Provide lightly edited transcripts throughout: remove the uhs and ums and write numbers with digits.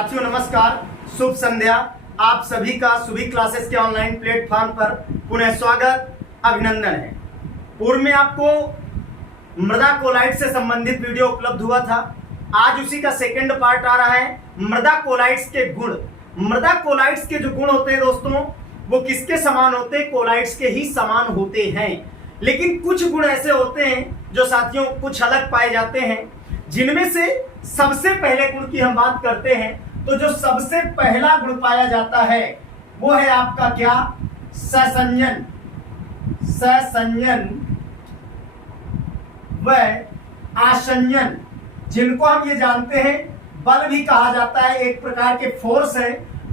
साथियों नमस्कार, शुभ संध्या। आप सभी का सुभी क्लासेस के ऑनलाइन प्लेटफॉर्म पर पुनः स्वागत, अभिनंदन है। पूर्व में आपको मृदा कोलाइट से संबंधित वीडियो उपलब्ध हुआ था। आज उसी का सेकंड पार्ट आ रहा है, मृदा कोलाइट्स के गुण। मृदा कोलाइट्स के जो गुण होते हैं दोस्तों, वो किसके समान होते हैं? कोलाइट्स के ही समान होते हैं। लेकिन कुछ गुण ऐसे होते हैं जो साथियों कुछ अलग पाए जाते हैं, जिनमें से सबसे पहले गुण की हम बात करते हैं तो जो सबसे पहला गुण पाया जाता है वो है आपका क्या? सहसंयोजन। सहसंयोजन व आसंजन, जिनको हम ये जानते हैं बल भी कहा जाता है, एक प्रकार के फोर्स है,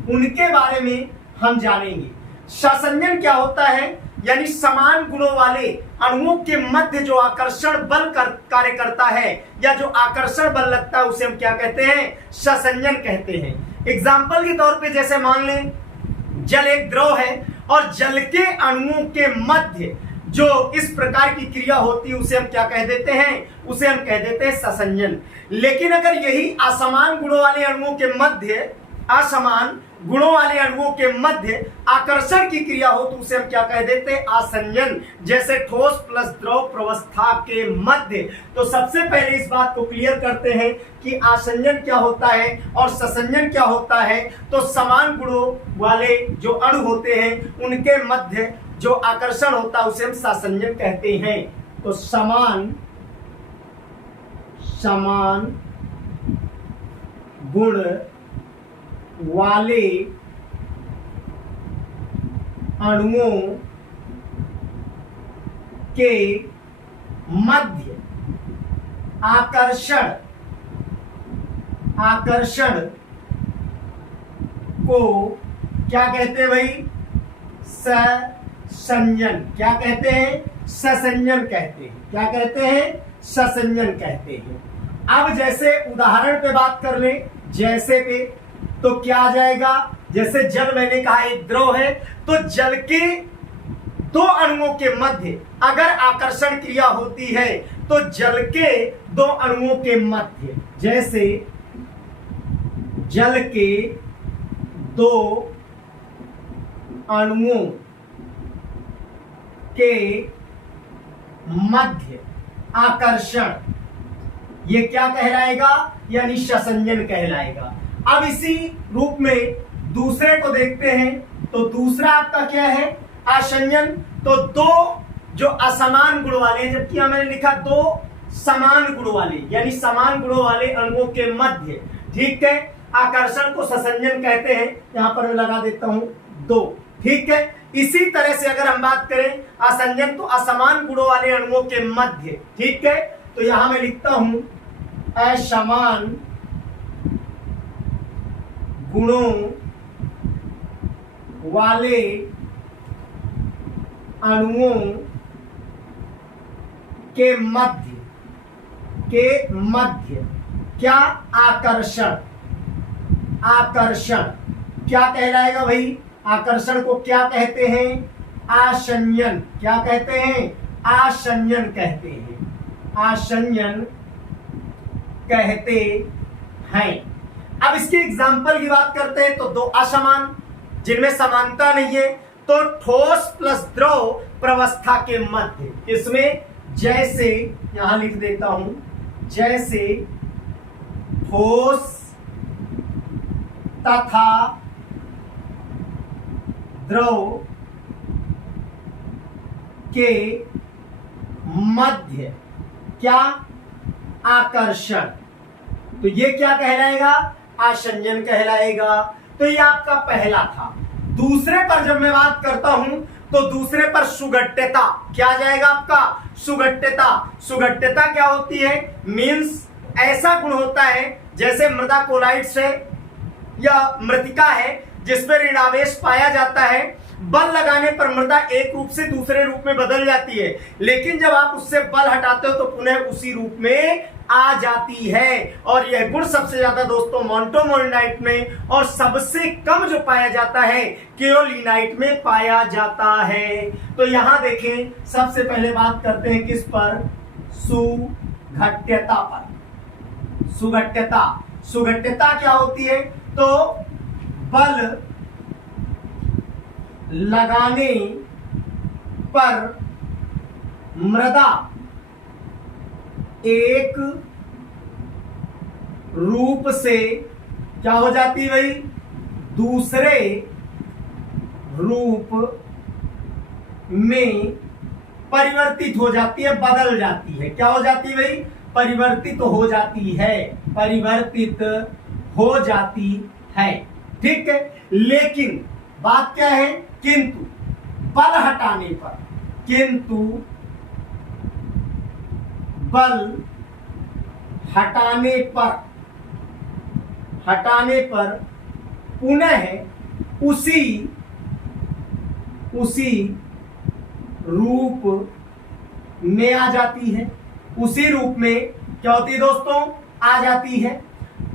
उनके बारे में हम जानेंगे। सहसंयोजन क्या होता है? यानी समान गुणों वाले अणुओं के मध्य जो आकर्षण बल कार्य करता है या जो आकर्षण बल लगता है उसे हम क्या कहते हैं? सहसंयोजन कहते हैं। एग्जाम्पल के तौर पे जैसे मान लें जल एक द्रव है और जल के अणुओं के मध्य जो इस प्रकार की क्रिया होती है उसे हम क्या कह देते हैं? उसे हम कह देते हैं सहसंयोजन। लेकिन अगर यही असमान गुणों वाले अणुओं के मध्य आकर्षण की क्रिया हो तो उसे हम क्या कह देते हैं? आसंजन। जैसे ठोस प्लस द्रव प्रवस्था के मध्य। तो सबसे पहले इस बात को क्लियर करते हैं कि आसंजन क्या होता है और सहसंयोजन क्या होता है। तो समान गुणों वाले जो अणु होते हैं उनके मध्य जो आकर्षण होता है उसे हम सहसंयोजन कहते हैं। तो समान गुण वाले अणुओं के मध्य आकर्षण को क्या कहते हैं भाई? सहसंयोजन। क्या कहते हैं? सहसंयोजन कहते हैं। क्या कहते हैं? सहसंयोजन कहते हैं। अब जैसे उदाहरण पे बात कर ले, जैसे पे तो क्या आ जाएगा? जैसे जल मैंने कहा एक द्रव है, तो जल के दो अणुओं के मध्य अगर आकर्षण क्रिया होती है तो जल के दो अणुओं के मध्य, जैसे जल के दो अणुओं के मध्य आकर्षण, ये क्या कहलाएगा? यानी सहसंयोजन कहलाएगा। अब इसी रूप में दूसरे को देखते हैं तो दूसरा आपका क्या है? आसंजन। तो दो जो असमान गुण वाले, जबकि मैंने लिखा दो समान गुण वाले, यानी समान गुणों वाले अणुओं के मध्य, ठीक है, आकर्षण को सहसंयोजन कहते हैं। यहां पर मैं लगा देता हूं दो, ठीक है। इसी तरह से अगर हम बात करें आसंजन तो असमान गुणों वाले अणुओं के मध्य, ठीक है। तो यहां मैं लिखता हूं असमान गुणों वाले अणुओं के मध्य क्या? आकर्षण क्या कहलाएगा भाई? आकर्षण को क्या कहते हैं? आसंजन। क्या कहते हैं? आसंजन कहते हैं। आसंजन कहते हैं। अब इसके एग्जाम्पल की बात करते हैं तो दो असमान जिनमें समानता नहीं है, तो ठोस प्लस द्रव प्रवस्था के मध्य, इसमें जैसे यहां लिख देता हूं, जैसे ठोस तथा द्रव के मध्य क्या? आकर्षण। तो ये क्या कहलाएगा? आसंजन कहलाएगा। तो ये आपका पहला था। दूसरे पर जब मैं बात करता हूं तो दूसरे पर सुगठ्यता क्या आ जाएगा आपका? सुगठ्यता क्या होती है? मीन्स ऐसा गुण होता है जैसे मृदा कोलाइट्स है या मृतिका है जिसमें ऋणावेश पाया जाता है, बल लगाने पर मृदा एक रूप से दूसरे रूप में बदल जाती है, लेकिन जब आप उससे बल हटाते हो तो पुनः उसी रूप में आ जाती है। और यह गुण सबसे ज्यादा दोस्तों मोंटोमोल्डाइट में और सबसे कम जो पाया जाता है केओलिनाइट में पाया जाता है। तो यहां देखें, सबसे पहले बात करते हैं किस पर? सुघट्यता पर। सुघट्यता क्या होती है? तो बल लगाने पर मृदा एक रूप से क्या हो जाती है भाई, दूसरे रूप में परिवर्तित हो जाती है, बदल जाती है। क्या हो जाती है भाई, परिवर्तित हो जाती है, परिवर्तित हो जाती है। ठीक है, लेकिन बात क्या है, किंतु बल हटाने पर, किंतु बल हटाने पर पुनः उसी रूप में आ जाती है, उसी रूप में क्या होती है दोस्तों, आ जाती है।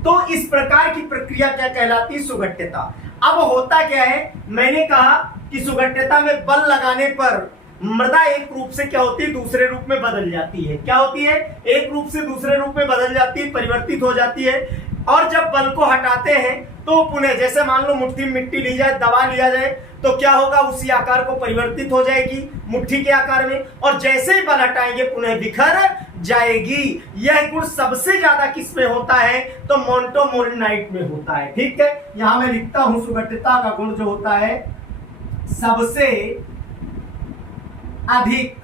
तो इस प्रकार की प्रक्रिया क्या कहलाती है, सुघट्यता। अब होता क्या है, मैंने कहा कि सुघट्यता में बल लगाने पर मृदा एक रूप से क्या होती है, दूसरे रूप में बदल जाती है। क्या होती है, एक रूप से दूसरे रूप में बदल जाती है, परिवर्तित हो जाती है। और जब बल को हटाते हैं तो पुनः, जैसे मान लो मुट्ठी में मिट्टी ली जाए, दबा लिया जाए, तो क्या होगा, उसी आकार को परिवर्तित हो जाएगी मुट्ठी के आकार में, और जैसे ही बल हटाएंगे पुनः बिखर जाएगी। यह गुण सबसे ज्यादा किस में होता है, तो मोंटोमोरिनाइट में होता है। ठीक है, यहां मैं लिखता हूं सुघट्यता का गुण जो होता है सबसे अधिक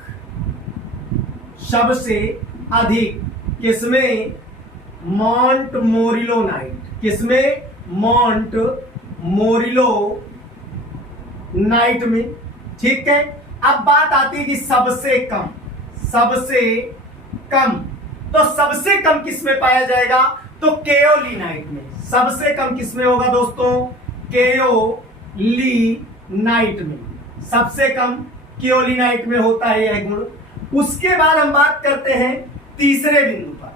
किसमें, मोंटमोरिलोनाइट, किसमें, मोंटमोरिलोनाइट में। ठीक है, अब बात आती है कि सबसे कम, तो सबसे कम किसमें पाया जाएगा, तो केओलिनाइट में। सबसे कम किसमें होगा दोस्तों, केओलिनाइट में, सबसे कम केओलिनाइट में होता है यह गुण। उसके बाद हम बात करते हैं तीसरे बिंदु पर।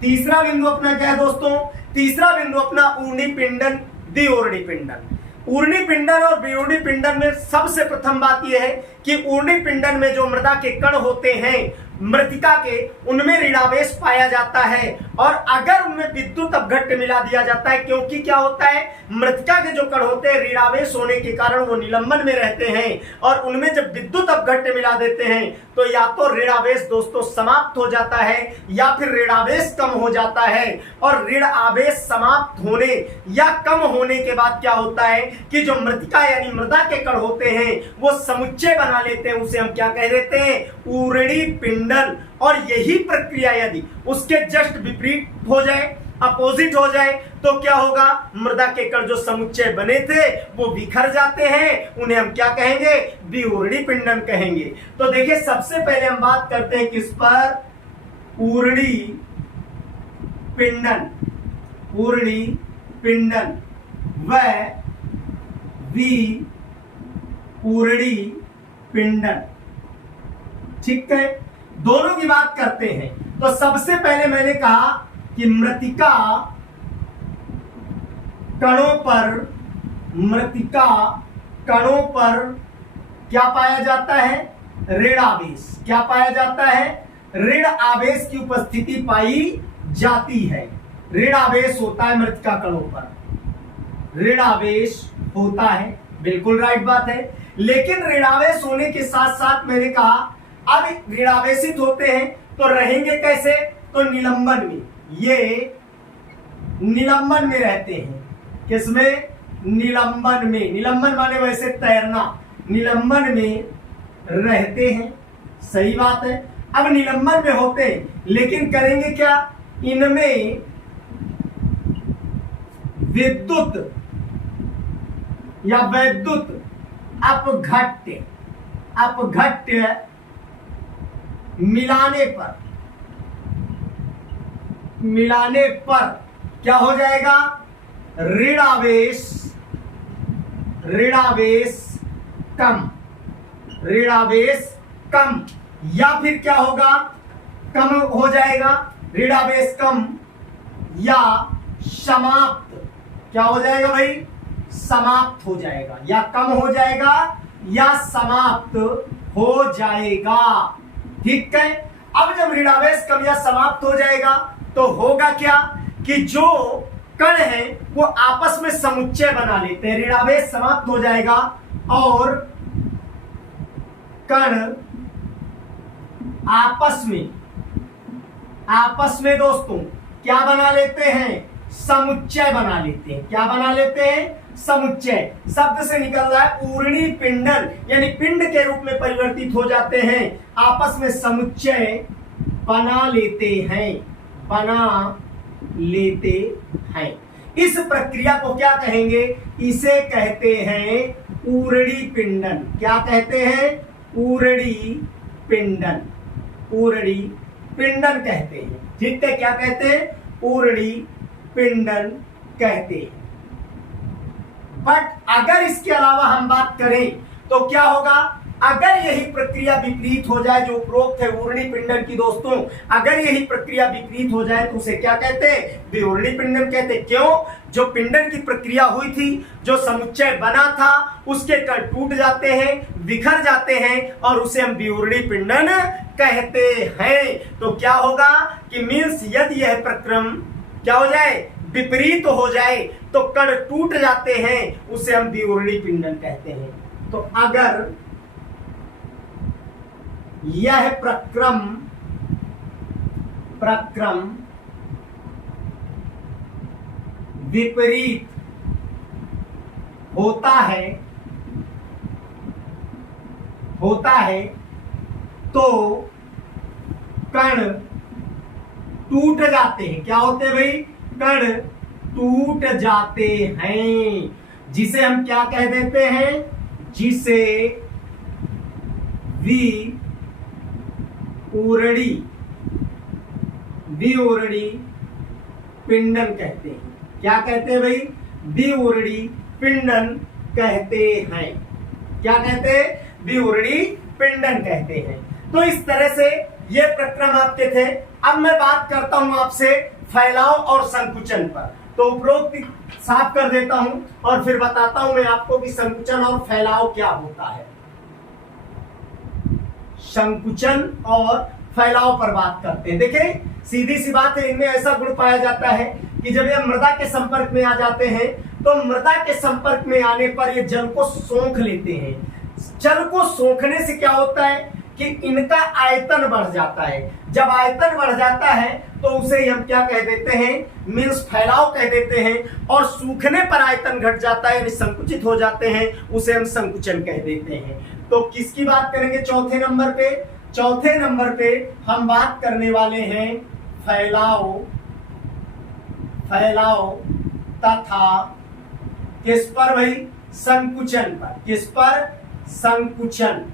तीसरा बिंदु अपना क्या है दोस्तों, तीसरा बिंदु अपना ऊर्णी पिंडन, द्विऊर्णी पिंडन। ऊर्णी पिंडन और द्विऊर्णी पिंडन में सबसे प्रथम बात यह है कि ऊर्णी पिंडन में जो मृदा के कण होते हैं मृतिका के, उनमें ऋणावेश पाया जाता है, और अगर उनमें विद्युत अपघट्य मिला दिया जाता है, क्योंकि क्या होता है, मृतिका के जो कण होते हैं ऋणावेश होने के कारण वो निलंबन में रहते हैं, और उनमें जब विद्युत अपघट्य मिला देते हैं तो या तो ऋणावेश दोस्तों समाप्त हो जाता है, या फिर ऋणावेश कम हो जाता है। और ऋण आवेश समाप्त होने या कम होने के बाद क्या होता है कि जो मृतिका यानी मृदा के कण होते हैं वो समुच्चय बना लेते हैं, उसे हम क्या कह देते हैं, ऊर्णी पिंडन। और यही प्रक्रिया यदि उसके जस्ट विपरीत हो जाए, अपोजिट हो जाए, तो क्या होगा, मृदा के कण जो समुच्चय बने थे वो बिखर जाते हैं, उन्हें हम क्या कहेंगे, द्विऊर्णी पिंडन कहेंगे। तो देखिए सबसे पहले हम बात करते हैं किस पर, ऊर्णी पिंडन, ऊर्णी पिंडन व द्विऊर्णी पिंडन। ठीक है, दोनों की बात करते हैं। तो सबसे पहले मैंने कहा कि मृतिका कणों पर क्या पाया जाता है, ऋण आवेश। क्या पाया जाता है, ऋण आवेश की उपस्थिति पाई जाती है। ऋण आवेश होता है मृतिका कणों पर, ऋण आवेश होता है, बिल्कुल राइट बात है। लेकिन ऋणावेश होने के साथ साथ मैंने कहा अब ऋणावेशित होते हैं तो रहेंगे कैसे, तो निलंबन में। ये निलंबन में रहते हैं, किसमें, निलंबन में। निलंबन माने वैसे तैरना, निलंबन में रहते हैं, सही बात है। अब निलंबन में होते हैं लेकिन करेंगे क्या, इनमें विद्युत या वैद्युत अपघट्य मिलाने पर क्या हो जाएगा, ऋण आवेश कम, या फिर क्या होगा, कम हो जाएगा, ऋण आवेश कम या समाप्त। क्या हो जाएगा भाई, समाप्त हो जाएगा, या कम हो जाएगा या समाप्त हो जाएगा। ठीक है, अब जब ऋणावेश कम या समाप्त हो जाएगा तो होगा क्या कि जो कण है वो आपस में समुच्चय बना लेते हैं, ऋणावेश समाप्त हो जाएगा और कण आपस में दोस्तों क्या बना लेते हैं, समुच्चय बना लेते हैं। क्या बना लेते हैं, समुच्चय। शब्द से निकल रहा है ऊर्णी पिंडन, यानी पिंड के रूप में परिवर्तित हो जाते हैं, आपस में समुच्चय बना लेते हैं। इस प्रक्रिया को क्या कहेंगे, इसे कहते हैं ऊर्णी पिंडन। क्या कहते हैं, ऊर्णी पिंडन कहते हैं। ठीक है, क्या कहते हैं, ऊर्णी पिंडन कहते हैं। बट अगर इसके अलावा हम बात करें तो क्या होगा, अगर यही प्रक्रिया विपरीत हो जाए, जो उपरोक्त है ऊर्णी पिंडन की दोस्तों, अगर यही प्रक्रिया विपरीत हो जाए तो उसे क्या कहते हैं, विऊर्णी पिंडन कहते हैं। क्यों, जो पिंडन की प्रक्रिया हुई थी, जो समुच्चय बना था, उसके कण टूट जाते हैं, बिखर जाते हैं और उसे हम विऊर्णी पिंडन कहते हैं। तो क्या होगा कि मीन्स यदि यह प्रक्रम क्या हो जाए, विपरीत हो जाए, तो कण टूट जाते हैं, उसे हम विऊर्णी पिंडन कहते हैं। तो अगर यह प्रक्रम विपरीत होता है तो कण टूट जाते हैं। क्या होते हैं भाई, कण टूट जाते हैं, जिसे हम क्या कह देते हैं, जिसे विऊर्णी पिंडन कहते हैं। क्या कहते हैं भाई, विऊर्णी पिंडन कहते हैं। क्या कहते हैं, विऊर्णी पिंडन कहते हैं। तो इस तरह से ये प्रक्रम आपके थे। अब मैं बात करता हूं आपसे फैलाव और संकुचन पर। तो उपरोक्त साफ कर देता हूं और फिर बताता हूं मैं आपको कि संकुचन और फैलाव क्या होता है। संकुचन और फैलाव पर बात करते हैं। देखिए सीधी सी बात है, इनमें ऐसा गुण पाया जाता है कि जब ये मृदा के संपर्क में आ जाते हैं तो मृदा के संपर्क में आने पर ये जल को सोख लेते हैं। जल को सोखने से क्या होता है कि इनका आयतन बढ़ जाता है। जब आयतन बढ़ जाता है तो उसे हम क्या कह देते हैं, मीन्स फैलाव कह देते हैं। और सूखने पर आयतन घट जाता है, यानी संकुचित हो जाते हैं, उसे हम संकुचन कह देते हैं। तो किसकी बात करेंगे चौथे नंबर पे, चौथे नंबर पे हम बात करने वाले हैं फैलाव तथा किस पर भाई, संकुचन पर। किस पर, संकुचन।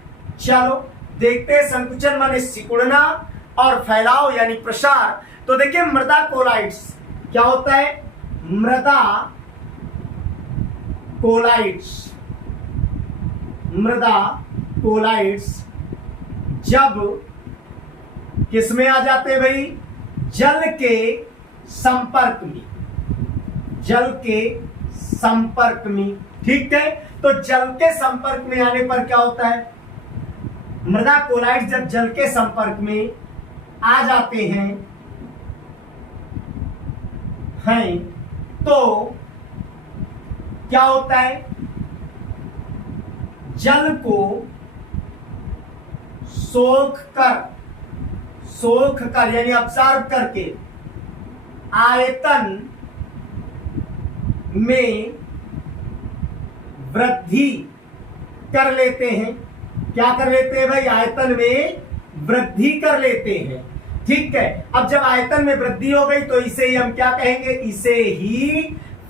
चलो देखते हैं, संकुचन माने सिकुड़ना और फैलाव यानी प्रसार। तो देखिए मृदा कोलाइट्स क्या होता है, मृदा कोलाइट्स जब किस में आ जाते हैं भाई, जल के संपर्क में। ठीक है, तो जल के संपर्क में आने पर क्या होता है, मृदा कोलाइट्स जब जल के संपर्क में आ जाते हैं तो क्या होता है, जल को सोख कर यानी ऑब्जर्व करके आयतन में वृद्धि कर लेते हैं। क्या कर लेते हैं भाई, आयतन में वृद्धि कर लेते हैं। ठीक है, अब जब आयतन में वृद्धि हो गई तो इसे ही हम क्या कहेंगे, इसे ही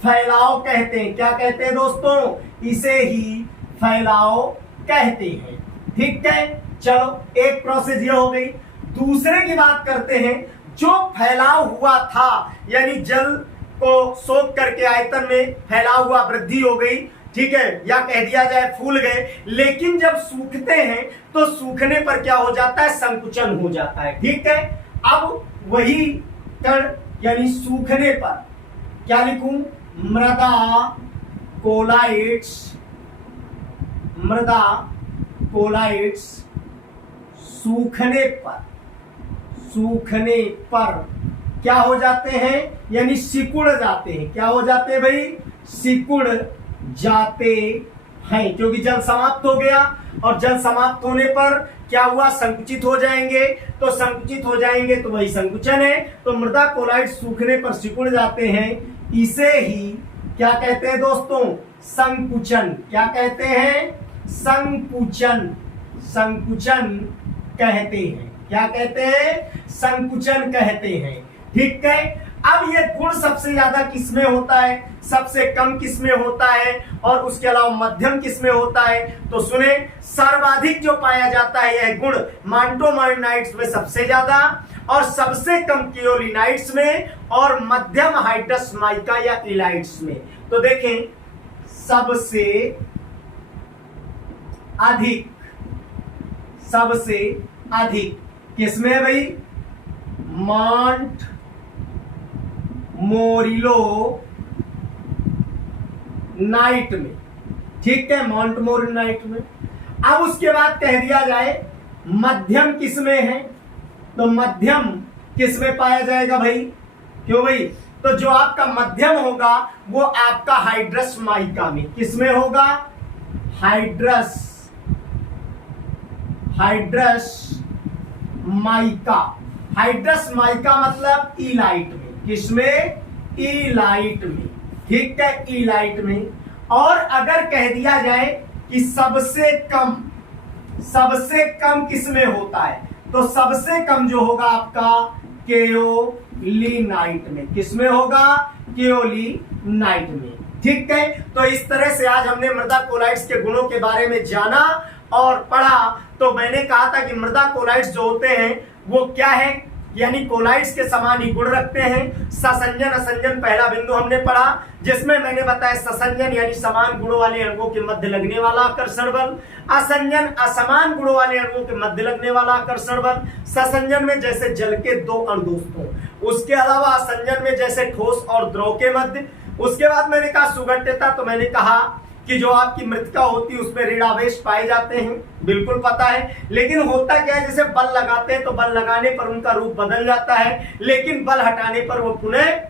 फैलाव कहते हैं। क्या कहते हैं दोस्तों, इसे ही फैलाव कहते हैं। ठीक है, चलो एक प्रोसेस ये हो गई। दूसरे की बात करते हैं, जो फैलाव हुआ था यानी जल को सोख करके आयतन में फैलाव हुआ, वृद्धि हो गई, ठीक है, या कह दिया जाए फूल गए, लेकिन जब सूखते हैं तो सूखने पर क्या हो जाता है, संकुचन हो जाता है। ठीक है, अब वही कण यानी सूखने पर क्या लिखूं, मृदा सूखने पर क्या हो जाते हैं, यानी सिकुड़ जाते हैं। क्या हो जाते हैं भाई, सिकुड़ जाते हैं, क्योंकि जल समाप्त हो गया और जल समाप्त होने पर क्या हुआ, संकुचित हो जाएंगे। तो संकुचित हो जाएंगे तो वही संकुचन है। तो मृदा कोलाइड सूखने पर सिकुड़ जाते हैं, इसे ही क्या कहते हैं दोस्तों, संकुचन। क्या कहते हैं, संकुचन। संकुचन कहते हैं। क्या कहते हैं, संकुचन कहते हैं। ठीक है। अब ये गुण सबसे ज्यादा किसमें होता है, सबसे कम किसमें होता है, और उसके अलावा मध्यम किसमें होता है। तो सुने, सर्वाधिक जो पाया जाता है यह गुण मांटोमोरिनाइट्स में सबसे ज्यादा, और सबसे कम केओलिनाइट्स में, और मध्यम हाइड्रस माइका या इलाइट्स में। तो देखें, सबसे अधिक, सबसे अधिक किसमें है भाई, मांट मोरिलो नाइट में। ठीक है, माउंट मोरिनाइट में। अब उसके बाद कह दिया जाए मध्यम किसमें है, तो मध्यम किसमें पाया जाएगा भाई, क्यों भाई, तो जो आपका मध्यम होगा वो आपका हाइड्रस माइका में, किसमें होगा, hydrous, hydrous mica. Hydrous mica मतलब इलाइट में, किसमें, इलाइट में। ठीक है, इलाइट में। और अगर कह दिया जाए कि सबसे कम, सबसे कम किसमें होता है, तो सबसे कम जो होगा आपका केओलिनाइट में। किसमें होगा, केओलिनाइट में। ठीक है। तो इस तरह से आज हमने मृदा कोलाइड्स के गुणों के बारे में जाना और पढ़ा। तो मैंने कहा था कि मृदा कोलाइड्स जो होते हैं वो क्या है, यानी कोलाइड्स के समान ही गुण रखते हैं। ससंजन असंजन पहला बिंदु हमने पढ़ा, जिसमें मैंने बताया ससंजन यानी समान गुणों वाले अणुओं के मध्य लगने वाला आकर्षण बल, असंजन असमान गुणों वाले अणुओं के मध्य लगने वाला आकर्षण बल। ससंजन में जैसे जल के दो अणु दोस्तों, उसके अलावा असंजन में जैसे ठोस और द्रव के मध्य। उसके बाद मैंने कहा सुघट्यता, तो मैंने कहा कि जो आपकी मृतिका होती है उसमें ऋणावेश पाए जाते हैं, बिल्कुल पता है। लेकिन होता क्या है, जैसे बल लगाते हैं तो बल लगाने पर उनका रूप बदल जाता है, लेकिन बल हटाने पर वो पुनः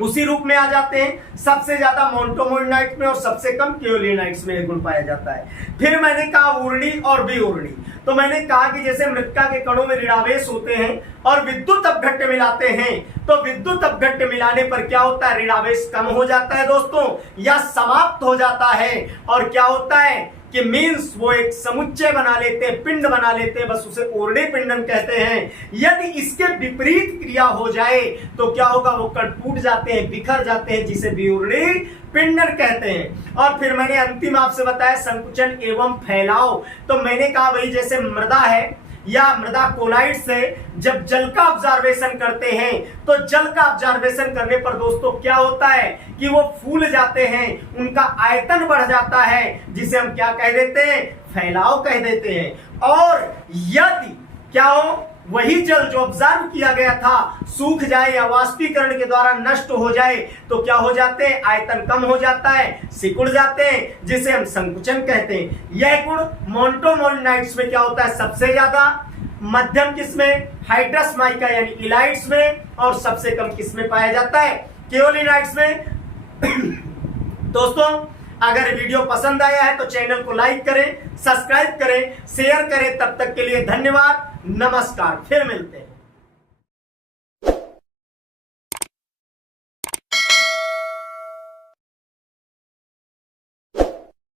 उसी रूप में आ जाते हैं। सबसे ज्यादा मोंटोमोरिनाइट में और सबसे कम केओलिनाइट्स में गुण पाया जाता है। फिर मैंने कहा ऊर्णी और विऊर्णी। तो मैंने कहा कि जैसे मृतिका के कणों में ऋणावेश होते हैं और विद्युत अपघट्य मिलाते हैं, तो विद्युत अपघट्य मिलाने पर क्या होता है, ऋणावेश कम हो जाता है दोस्तों, या समाप्त हो जाता है। और क्या होता है कि मीन्स वो एक समुच्चय बना लेते हैं, पिंड बना लेते हैं, बस उसे ऊर्णी पिंडन कहते हैं। यदि इसके विपरीत क्रिया हो जाए तो क्या होगा, वो कण टूट जाते हैं, बिखर जाते हैं, जिसे विऊर्णी पिंडन कहते हैं। और फिर मैंने अंतिम आपसे बताया संकुचन एवं फैलाव। तो मैंने कहा भाई जैसे मृदा है या मृदा कोलाइड से जब जल का ऑब्जर्वेशन करते हैं, तो जल का ऑब्जर्वेशन करने पर दोस्तों क्या होता है कि वो फूल जाते हैं, उनका आयतन बढ़ जाता है, जिसे हम क्या कह देते हैं, फैलाव कह देते हैं। और यदि क्या हो, वही जल जो ऑब्जर्व किया गया था सूख जाए या वाष्पीकरण के द्वारा नष्ट हो जाए, तो क्या हो जाते हैं, आयतन कम हो जाता है, सिकुड़ जाते हैं, जिसे हम संकुचन कहते हैं। यह गुण मोंटोमोरिनाइट्स में क्या होता है, सबसे ज्यादा, मध्यम किसमें, हाइड्रस माइका यानी इलाइट्स में, और सबसे कम किसमें पाया जाता है, केओलिनाइट्स में। दोस्तों अगर वीडियो पसंद आया है तो चैनल को लाइक करें, सब्सक्राइब करें, शेयर करें। तब तक के लिए धन्यवाद, नमस्कार, फिर मिलते हैं।